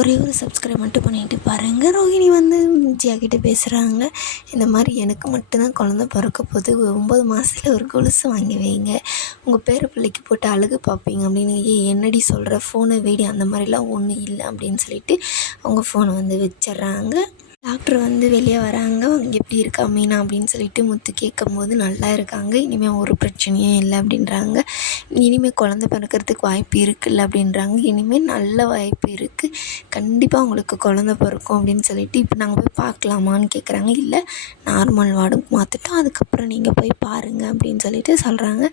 ஒரே ஒரு சப்ஸ்கிரைப் மட்டும் பண்ணிட்டு பாருங்கள். ரோஹிணி வந்து விஜயா கிட்டே பேசுகிறாங்க. இந்த மாதிரி எனக்கு மட்டும்தான் குழந்த பிறக்க போகுது, 9 மாதத்தில் ஒரு கொலுசு வாங்கி வைங்க, உங்கள் பேர பிள்ளைக்கு போட்டு அழகு பார்ப்பீங்க அப்படின்னு. என்னடி சொல்கிற, ஃபோனை வீடி அந்த மாதிரிலாம் ஒன்றும் இல்லை அப்படின்னு சொல்லிட்டு அவங்க ஃபோனை வந்து வச்சிட்றாங்க. டாக்டர் வந்து வெளியே வராங்க. எப்படி இருக்கா மீனா அப்படின்னு சொல்லிட்டு முத்து கேட்கும்போது நல்லா இருக்காங்க, இனிமேல் ஒரு பிரச்சனையும் இல்லை அப்படின்றாங்க. இனிமேல் குழந்த பிறக்கிறதுக்கு வாய்ப்பு இருக்குல்ல அப்படின்றாங்க. இனிமேல் நல்ல வாய்ப்பு இருக்குது, கண்டிப்பாக உங்களுக்கு குழந்த பிறக்கும் அப்படின்னு சொல்லிட்டு. இப்போ நாங்கள் போய் பார்க்கலாமான்னு கேட்குறாங்க. இல்லை, நார்மல் வார்டுக்கு மாற்றிட்டோம், அதுக்கப்புறம் நீங்கள் போய் பாருங்கள் அப்படின்னு சொல்லிட்டு சொல்கிறாங்க.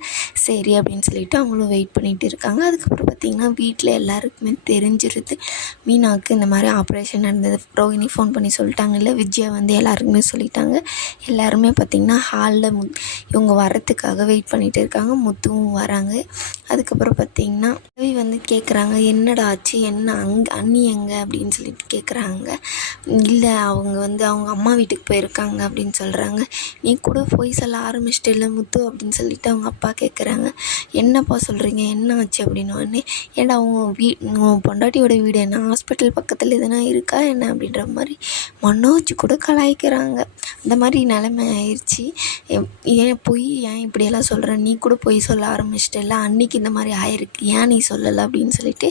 சரி அப்படின்னு சொல்லிட்டு அவங்களும் வெயிட் பண்ணிகிட்டு இருக்காங்க. அதுக்கப்புறம் பார்த்திங்கன்னா வீட்டில் எல்லாருக்குமே தெரிஞ்சிருது மீனாவுக்கு இந்த மாதிரி ஆப்ரேஷன் நடந்தது. ரோஹிணி ஃபோன் பண்ணி சொல்லிட்டாங்க, இல்லை விஜயா வந்து எல்லாருக்குமே சொல்லிட்டாங்க. எல்லாருமே பார்த்திங்கன்னா ஹாலில் இவங்க வர்றதுக்காக வெயிட் பண்ணிகிட்டு இருக்காங்க. முத்துவும் வராங்க. அதுக்கப்புறம் பார்த்திங்கன்னா ரவி வந்து கேட்குறாங்க, என்னடா ஆச்சு, என்ன அண்ணி எங்கே அப்படின்னு சொல்லிட்டு கேட்குறாங்க. இல்லை, அவங்க வந்து அவங்க அம்மா வீட்டுக்கு போயிருக்காங்க அப்படின்னு சொல்கிறாங்க. நீ கூட போய் சொல்ல ஆரம்பிச்சிட்டு இல்லை முத்து அப்படின்னு சொல்லிட்டு அவங்க அப்பா கேட்குறாங்க. என்னப்பா சொல்கிறீங்க, என்ன ஆச்சு அப்படின்னோடனே, ஏன்டா உன் பொண்டாட்டியோட வீடு என்ன ஹாஸ்பிட்டல் பக்கத்தில் எதுனா இருக்கா என்ன அப்படின்ற மாதிரி மனோஜ் கூட கலாய்க்கிறாங்க. அந்த மாதிரி நிலைமை ஆயிடுச்சு. ஏன் இப்படியெல்லாம் சொல்கிறேன், நீ கூட பொய் சொல்ல ஆரம்பிச்சிட்டல, அன்றைக்கி இந்த மாதிரி ஆயிருக்கு, ஏன் நீ சொல்லலை அப்படின்னு சொல்லிட்டு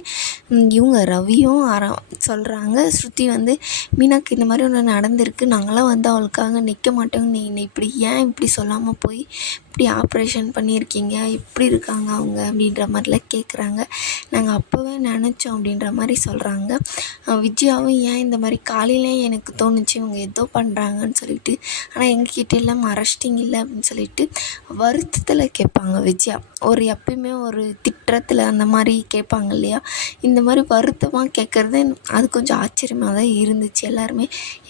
இவங்க ரவியும் சொல்கிறாங்க. ஸ்ருதி வந்து, மீனாக்கு இந்த மாதிரி ஒன்று நடந்திருக்கு, நாங்களாம் வந்து அவளுக்காக நிற்க மாட்டோங்க, நீ இப்படி ஏன் இப்படி சொல்லாமல் போய் இப்படி ஆப்ரேஷன் பண்ணியிருக்கீங்க, இப்படி இருக்காங்க அவங்க அப்படின்ற மாதிரிலாம் கேட்குறாங்க. நாங்கள் அப்போவே நினச்சோம் அப்படின்ற மாதிரி சொல்கிறாங்க. விஜயாவும் ஏன் இந்த மாதிரி காலையிலே எனக்கு தோணுச்சு இவங்க ஏதோ பண்ணுறாங்கன்னு சொல்லிட்டு, ஆனால் எங்ககிட்ட எல்லாம் மறைச்சிட்டிங்க இல்லை அப்படின்னு சொல்லிட்டு வருத்தத்தில் கேட்பாங்க விஜயா. எப்பயுமே ஒரு திட்டத்தில் அந்த மாதிரி கேட்பாங்க இல்லையா, இந்த மாதிரி வருத்தமாக கேட்குறது அது கொஞ்சம் ஆச்சரியமாக தான் இருந்துச்சு. எல்லாருமே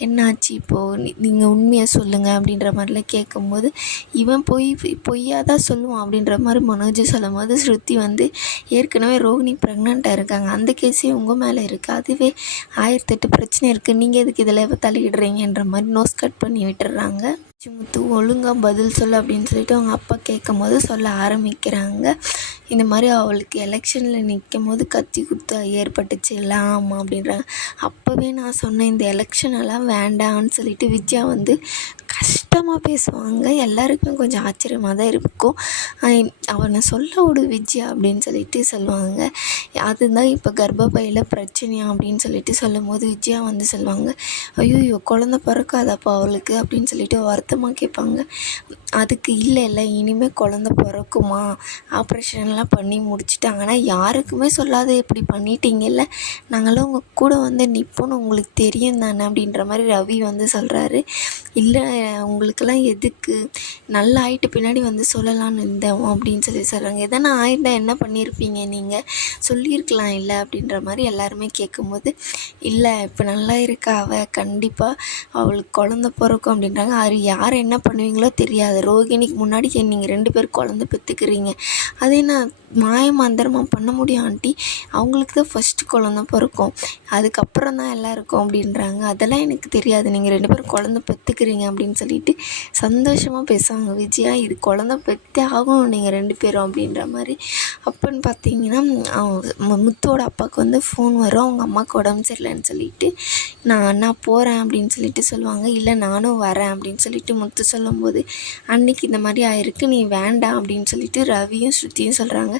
என்னாச்சு இப்போது, நீங்கள் உண்மையாக சொல்லுங்கள் அப்படின்ற மாதிரிலாம் கேட்கும்போது, இவன் பொய்யாக தான் சொல்லுவான் அப்படின்ற மாதிரி மனோஜ் சொல்லும் போது, ஸ்ருதி வந்து ஏற்கனவே ரோஹிணி ப்ரெக்னெண்ட்டாக இருக்காங்க, அந்த கேஸே உங்கள் மேலே இருக்குது, அதுவே 1008 பிரச்சனை இருக்குது, நீங்கள் எதுக்கு இதில் தலையிடுறீங்கன்ற மாதிரி நோஸ் கட் பண்ணி விட்டுறாங்க. முத்து ஒழுங்காக பதில் சொல்லு அப்படின்னு சொல்லிட்டு அவங்க அப்பா கேட்கும் போது சொல்ல ஆரம்பிக்கிறாங்க. இந்த மாதிரி அவளுக்கு எலெக்ஷனில் நிற்கும் போது கத்தி குத்து ஏற்பட்டுச்சு இல்லை, ஆமாம் அப்படின்றாங்க. அப்போவே நான் சொன்னேன் இந்த எலெக்ஷனெல்லாம் வேண்டாம்னு சொல்லிட்டு. விஜயா வந்து கஷ்டமாக பேசுவாங்க. எல்லாருக்குமே கொஞ்சம் ஆச்சரியமாக தான் இருக்கும். அவனை சொல்ல விடு விஜயா அப்படின்னு சொல்லிட்டு சொல்லுவாங்க. அதுதான் இப்போ கர்ப்பப்பையில் பிரச்சனையா அப்படின்னு சொல்லிட்டு சொல்லும் போது விஜயா வந்து சொல்லுவாங்க, ஐயோ குழந்த பிறக்காதப்பா அவளுக்கு அப்படின்னு சொல்லிட்டு வருத்தமாக கேட்பாங்க. அதுக்கு இல்லை இனிமேல் குழந்த பிறக்குமா, ஆப்ரேஷன்லாம் பண்ணி முடிச்சிட்டாங்கன்னா யாருக்குமே சொல்லாத இப்படி பண்ணிட்டீங்கல்ல, நாங்களாம் உங்கள் கூட வந்து நிற்போன்னு உங்களுக்கு தெரியும் தானே அப்படின்ற மாதிரி ரவி வந்து சொல்கிறாரு. இல்லை, உங்களுக்கெல்லாம் எதுக்கு, நல்லா ஆகிட்டு பின்னாடி வந்து சொல்லலான்னு இருந்தோம் அப்படின்னு சொல்கிறாங்க. எதனா ஆகிட்டா என்ன பண்ணியிருப்பீங்க, நீங்கள் சொல்லியிருக்கலாம் இல்லை அப்படின்ற மாதிரி எல்லாருமே கேட்கும்போது, இல்லை இப்போ நல்லா இருக்கா அவள், கண்டிப்பாக அவளுக்கு குழந்த பிறக்கும் அப்படின்றாங்க. அது யார் என்ன பண்ணுவீங்களோ தெரியாது, ரோகிணிக்கு முன்னாடி நீங்கள் 2 பேர் குழந்த பெற்றுக்கிறீங்க, அதே நான் மாயமாந்திரமாக பண்ண முடியும் ஆண்டி, அவங்களுக்கு தான் ஃபஸ்ட்டு குழந்த பிறக்கும், அதுக்கப்புறம் தான் எல்லாருக்கும் அப்படின்றாங்க. அதெல்லாம் எனக்கு தெரியாது, நீங்கள் 2 பேரும் குழந்த பெற்றுக்கிறீங்க அப்படின்னு சொல்லிட்டு சந்தோஷமாக பேசுவாங்க விஜயா. இது குழந்த பெற்றே ஆகணும் நீங்கள் 2 பேரும் அப்படின்ற மாதிரி. அப்போன்னு பார்த்தீங்கன்னா முத்தோட அப்பாவுக்கு வந்து ஃபோன் வரும், அவங்க அம்மாவுக்கு உடம்பு சரியில்லைன்னு சொல்லிட்டு, நான் போகிறேன் அப்படின்னு சொல்லிட்டு சொல்லுவாங்க. இல்லை நானும் வரேன் அப்படின்னு சொல்லிட்டு முத்து சொல்லும்போது, அன்றைக்கி இந்த மாதிரி ஆயிருக்கு, நீ வேண்டாம் அப்படின்னு சொல்லிட்டு ரவியும் ஸ்ருதியும் சொல்கிறாங்க.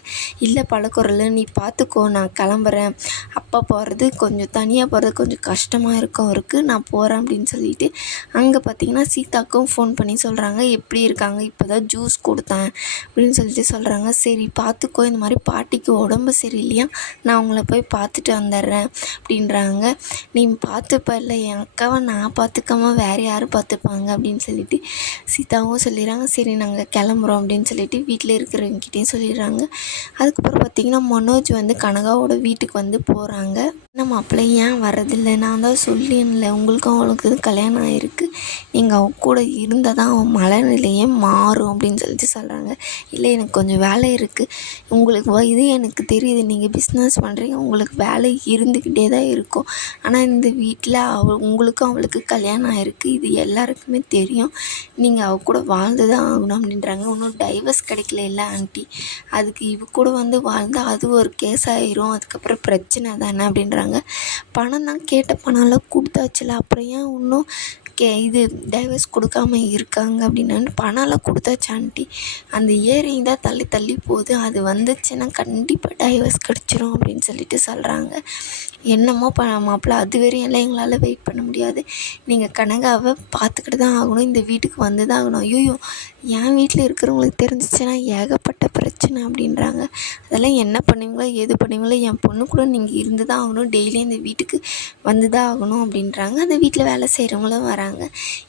இல்லை பழக்குறல, நீ பார்த்துக்கோ, நான் கிளம்புறேன், அப்பா போகிறது கொஞ்சம் தனியாக போகிறது கொஞ்சம் கஷ்டமாக இருக்கும் அவருக்கு, நான் போகிறேன் அப்படின்னு சொல்லிட்டு. அங்கே பார்த்திங்கன்னா சீதாக்கும் ஃபோன் பண்ணி சொல்கிறாங்க, எப்படி இருக்காங்க, இப்போ தான் ஜூஸ் கொடுத்தேன் அப்படின்னு சொல்லிட்டு சொல்கிறாங்க. சரி பார்த்துக்கோ, இந்த மாதிரி பாட்டிக்கு உடம்பு சரியில்லையா, நான் அவங்கள போய் பார்த்துட்டு வந்துடுறேன் அப்படின்றாங்க. நீ பார்த்துப்ப, இல்லை என் அக்காவை நான் பார்த்துக்காம வேறு யாரும் பார்த்துப்பாங்க அப்படின்னு சொல்லிட்டு சீதாவும் சொல்லிடுறாங்க. சரி நாங்கள் கிளம்புறோம் அப்படின்னு சொல்லிட்டு வீட்டில் இருக்கிறவங்ககிட்டையும் சொல்லிடுறாங்க. அதுக்கப்புறம் பார்த்திங்கன்னா மனோஜ் வந்து கனகாவோட வீட்டுக்கு வந்து போகிறாங்க. நம்ம மாப்பிள்ளை ஏன் வரதில்லை, நான் தான் சொல்லிடல உங்களுக்கும் அவளுக்கு கல்யாணம் ஆகிருக்கு, நீங்கள் அவ கூட இருந்தால் தான் அவன் மனநிலையே மாறும் அப்படின்னு சொல்லிட்டு சொல்கிறாங்க. இல்லை எனக்கு கொஞ்சம் வேலை இருக்குது, உங்களுக்கு இது எனக்கு தெரியுது, நீங்கள் பிஸ்னஸ் பண்ணுறீங்க, உங்களுக்கு வேலை இருந்துக்கிட்டே தான் இருக்கும், ஆனால் இந்த வீட்டில் உங்களுக்கும் அவளுக்கு கல்யாணம் ஆகிருக்கு, இது எல்லாருக்குமே தெரியும், நீங்கள் அவ கூட வாழ்ந்து தான் ஆகணும் அப்படின்றாங்க. இன்னும் டைவர்ஸ் கிடைக்கல இல்லை ஆண்டி, அதுக்கு இவ கூட வந்து வாழ்ந்தால் அது ஒரு கேஸ் ஆகிரும், அதுக்கப்புறம் பிரச்சனை தானே அப்படின்றாங்க. அப்படின்றாங்க. பணம் தான் கேட்ட பணம்லாம் கொடுத்தாச்சுல, அப்புறம் ஏன் இன்னும் இது டைவர்ஸ் கொடுக்காம இருக்காங்க அப்படின்னான்னு. பணம்லாம் கொடுத்தாச்சு ஆண்டி, அந்த இயரிங் தான் தள்ளி தள்ளி போகுது, அது வந்துச்சுன்னா கண்டிப்பாக டைவர்ஸ் கிடச்சிரும் அப்படின்னு சொல்லிட்டு சொல்கிறாங்க. என்னமோ மாப்பிள்ள, அது வரையும் எல்லாம் எங்களால் வெயிட் பண்ண முடியாது, நீங்கள் கனகாவை பார்த்துக்கிட்டு தான் ஆகணும், இந்த வீட்டுக்கு வந்து தான் ஆகணும். ஐயோ, என் வீட்டில் இருக்கிறவங்களுக்கு தெரிஞ்சிச்சுன்னா ஏகப்பட்ட பிரச்சனை அப்படின்றாங்க. அதெல்லாம் என்ன பண்ணுவீங்களோ எது பண்ணுவீங்களோ, என் பொண்ணு கூட நீங்கள் இருந்து தான் ஆகணும், டெய்லியும் இந்த வீட்டுக்கு வந்து தான் ஆகணும் அப்படின்றாங்க. அந்த வீட்டில் வேலை செய்கிறவங்களும் வராங்க.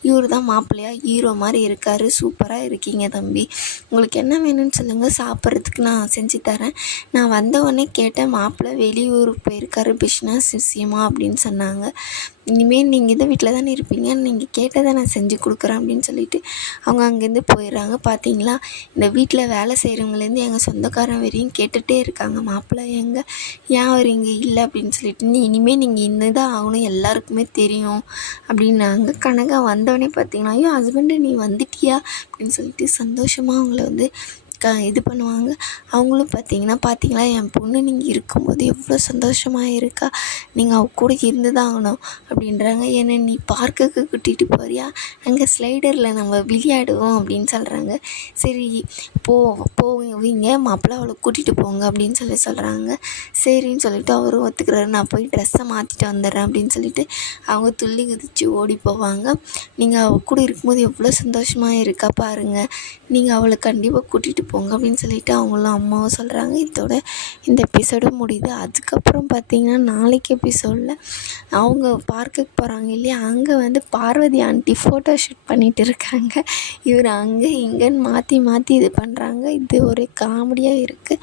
இவர் தான் மாப்பிள்ளையா ஹீரோ மாதிரி இருக்கார், சூப்பராக இருக்கீங்க தம்பி, உங்களுக்கு என்ன வேணும்னு சொல்லுங்கள், சாப்பிட்றதுக்கு நான் செஞ்சு தரேன். நான் வந்தவொடனே கேட்டேன், மாப்பிள்ளை வெளியூருக்கு போயிருக்காரு பிஸ்னஸ் விஷயமா அப்படின்னு சொன்னாங்க. இனிமேல் நீங்கள் இந்த வீட்டில் தானே இருப்பீங்க, நீங்கள் கேட்டதை நான் செஞ்சு கொடுக்குறேன் அப்படின்னு சொல்லிட்டு அவங்க அங்கேருந்து போயிடுறாங்க. பார்த்தீங்களா, இந்த வீட்டில் வேலை செய்கிறவங்கலேருந்து எங்கள் சொந்தக்காரன் வரையும் கேட்டுகிட்டே இருக்காங்க, மாப்பிள்ளை எங்கே, ஏன் அவர் இங்கே இல்லை அப்படின்னு சொல்லிட்டு. இனிமேல் நீங்கள் இன்னு தான் ஆகணும், எல்லாருக்குமே தெரியும் அப்படின்னாங்க. கனகா வந்தோடனே பார்த்தீங்கன்னா, ஐயோ ஹஸ்பண்டு நீ வந்துட்டியா அப்படின்னு சொல்லிட்டு சந்தோஷமாக அவங்கள வந்து இது பண்ணுவாங்க. அவங்களும் பார்த்தீங்களா என் பொண்ணு நீங்கள் இருக்கும்போது எவ்வளோ சந்தோஷமாக இருக்கா, நீங்கள் அவ கூட இருந்து தான் ஆகணும் அப்படின்றாங்க. ஏன்னா நீ பார்க்குக்கு கூட்டிகிட்டு போறியா, அங்கே ஸ்லைடரில் நம்ம விளையாடுவோம் அப்படின்னு சொல்கிறாங்க. சரி போவீங்க மாப்பிள்ளை, அவளை கூட்டிகிட்டு போங்க அப்படின்னு சொல்கிறாங்க. சரின்னு சொல்லிட்டு அவரும் ஒத்துக்கிறாரு. நான் போய் ட்ரெஸ்ஸை மாற்றிட்டு வந்துடுறேன் அப்படின்னு சொல்லிட்டு அவங்க துள்ளி குதித்து ஓடி போவாங்க. நீங்கள் அவள் கூட இருக்கும்போது எவ்வளோ சந்தோஷமாக இருக்கா பாருங்கள், நீங்கள் அவளை கண்டிப்பாக கூட்டிகிட்டு போங்க அப்படின்னு சொல்லிட்டு அவங்களும் அம்மாவும் சொல்கிறாங்க. இதோட இந்த எபிசோடு முடியுது. அதுக்கப்புறம் பார்த்திங்கன்னா நாளைக்கு எபிசோடில் அவங்க பார்க்குக்கு போகிறாங்க இல்லையா, அங்கே வந்து பார்வதி ஆண்டி ஃபோட்டோ ஷூட் பண்ணிகிட்டு இருக்காங்க. இவர் அங்கே இங்கேன்னு மாற்றி மாற்றி இது பண்ணுறாங்க. இது ஒரு காமெடியாக இருக்குது.